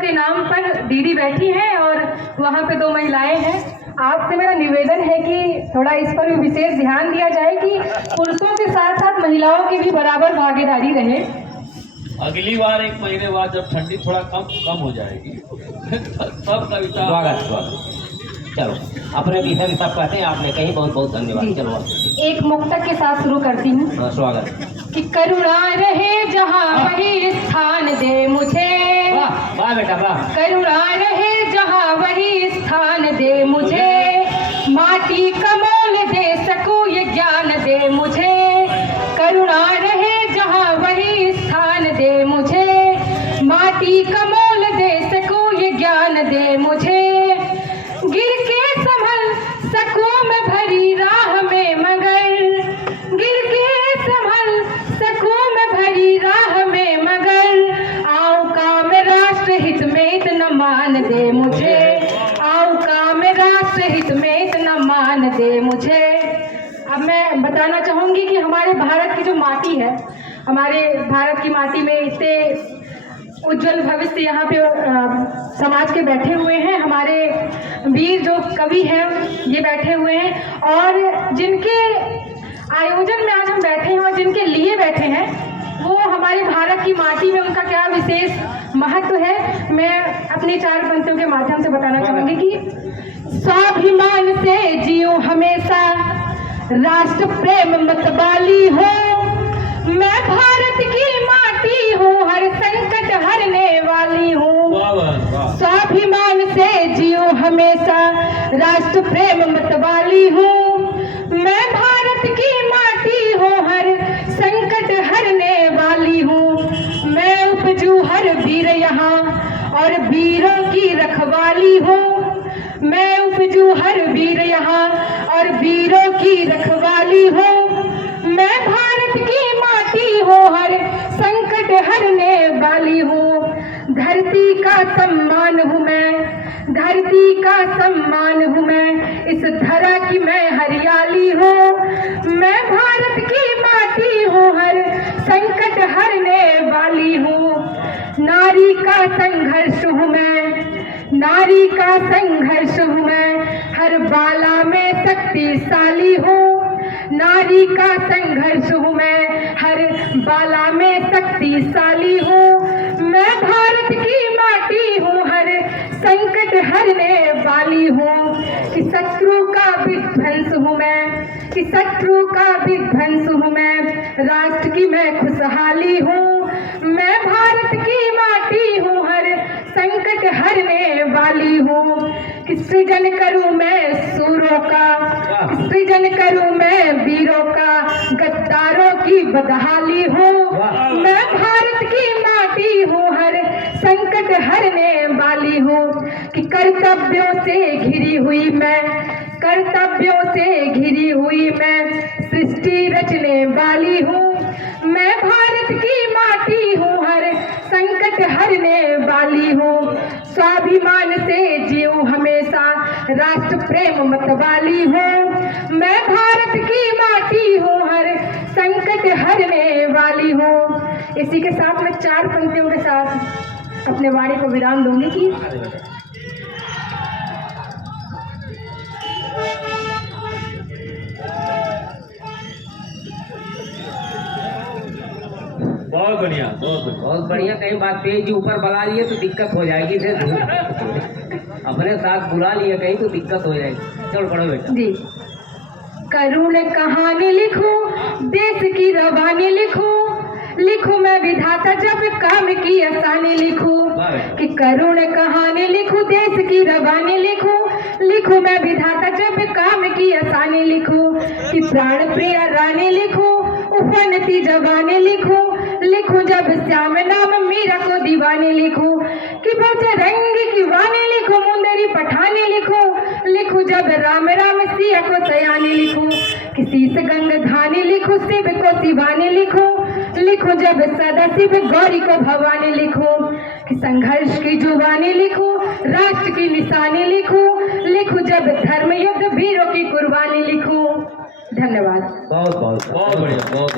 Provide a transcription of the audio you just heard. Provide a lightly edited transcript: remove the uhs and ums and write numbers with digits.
के नाम पर दीदी बैठी हैं और वहाँ पे 2 महिलाएं हैं। आपसे मेरा निवेदन है कि थोड़ा इस पर भी विशेष ध्यान दिया जाए कि पुरुषों के साथ साथ महिलाओं की भी बराबर भागीदारी रहे। अगली बार 1 महीने बाद जब ठंडी थोड़ा कम हो जाएगी तब कविता। स्वागत। चलो अपने विषय में सब कहते हैं, आपने कही, बहुत बहुत धन्यवाद। चलो एक मुक्तक के साथ शुरू करती हूँ। स्वागत। कि करुणा रहे जहाँ वही स्थान दे मुझे। वाह वाह बेटा वाह। करुणा रहे जहाँ वही स्थान दे मुझे, माटी का मोल दे सकूं ये ज्ञान दे मुझे। करुणा रहे जहाँ वही स्थान दे मुझे, माटी का मोल दे सकूं ये ज्ञान दे मुझे। गिर के संभल सकूं मैं भरी राह में मगर, गिर के संभल सकूं मैं भरी राह में मगर। आऊं काम राष्ट्र हित में इतना मान दे मुझे, आऊं काम राष्ट्र हित में इतना मान दे मुझे। अब मैं बताना चाहूँगी कि हमारे भारत की जो माटी है, हमारे भारत की माटी में इतने उज्जवल भविष्य यहाँ पे समाज के बैठे हुए हैं। हमारे वीर जो कवि हैं ये बैठे हुए हैं, और जिनके आयोजन में आज हम बैठे हैं और जिनके लिए बैठे हैं, वो हमारे भारत की माटी में उनका क्या विशेष महत्व है, मैं अपनी 4 पंक्तियों के माध्यम से बताना चाहूँगी कि स्वाभिमान से जियो हमेशा, राष्ट्र प्रेम मतवाली हो। मैं भारत की माटी हूँ, हर संकट हरने वाली हूँ। स्वाभिमान से जियो हमेशा, राष्ट्र प्रेम मतवाली हूँ। मैं भारत की माटी हूँ, हर संकट हरने वाली हूँ। मैं उपजू हर वीर यहाँ और वीरों की रखवाली हूँ। मैं उपजू हर वीर यहाँ और वीरों की रखवाली हूँ। मैं भारत की माटी हूँ, हर संकट हरने वाली हूँ। धरती का सम्मान हूँ मैं, धरती का सम्मान हूँ मैं, इस धरा की मैं हरियाली हूँ। मैं भारत की माटी हूँ, हर संकट हरने वाली हूँ। नारी का संघर्ष हूँ मैं, नारी का संघर्ष हूँ मैं, हर बाला में शक्तिशाली हूँ। नारी का संघर्ष हूँ मैं, हर बाला में शक्तिशाली हूँ। मैं भारत की माटी हूँ, हर संकट हरने वाली हूँ। कि शत्रु का विध्वंस हूँ मैं, कि शत्रु का विध्वंस हूँ मैं, राष्ट्र की मैं खुशहाली हूँ। मैं भारत की माटी हूँ, हर संकट हरने वाली हूँ। कि सृजन करूँ मैं सूरों का, सृजन करूँ मैं वीरों का, गद्दारों की बदहाली हूँ। मैं भारत की माटी हूँ, हर संकट हरने वाली हूँ। कि कर्तव्यों से घिरी हुई मैं, कर्तव्यों से घिरी हुई मैं, सृष्टि रचने वाली हूँ। मैं भारत की माटी हूँ, हर संकट हरने वाली हूँ। स्वाभिमान से जीऊं हमेशा, राष्ट्र प्रेम मतवाली हूँ। मैं भारत की माटी हूँ, हर संकट हरने वाली हूँ। इसी के साथ मैं 4 पंक्तियों के साथ अपने वाणी को विराम दूंगी कि बहुत बढ़िया, बहुत बढ़िया। कहीं बात तेज जी ऊपर बुला लिए तो दिक्कत हो जाएगी, से अपने साथ बुला लिए कहीं तो दिक्कत हो जाएगी। चलो पढ़ो बेटा जी। करुण कहानी लिखूं, देश की रवानी लिखूं, लिखूं मैं विधाता जब काम की आसानी लिखूं। कि करुण कहानी लिखूं, देश की रवानी लिखूं, लिखूं मैं विधाता जब काम की आसानी लिखूं। कि प्राण प्रिय रानी लिखूं, उफनती जवानी लिखूं, लिखूं जब श्याम नाम मीरा को दीवानी लिखूं। कि बजरंग की वाणी लिखूं, मुंदरी पठानी लिखूं, लिखूं जब राम राम सिया को सयानी लिखूं। किसी से गंग धानी लिखूं, शिव को शिवानी लिखूं, लिखूं जब सदा शिव गौरी को भवानी लिखूं। कि संघर्ष की जुबानी लिखूं, राष्ट्र की निशानी लिखूं, लिखूं जब धर्म युद्ध वीरों की कुर्बानी लिखूं। धन्यवाद। बहुत बहुत बढ़िया, बहुत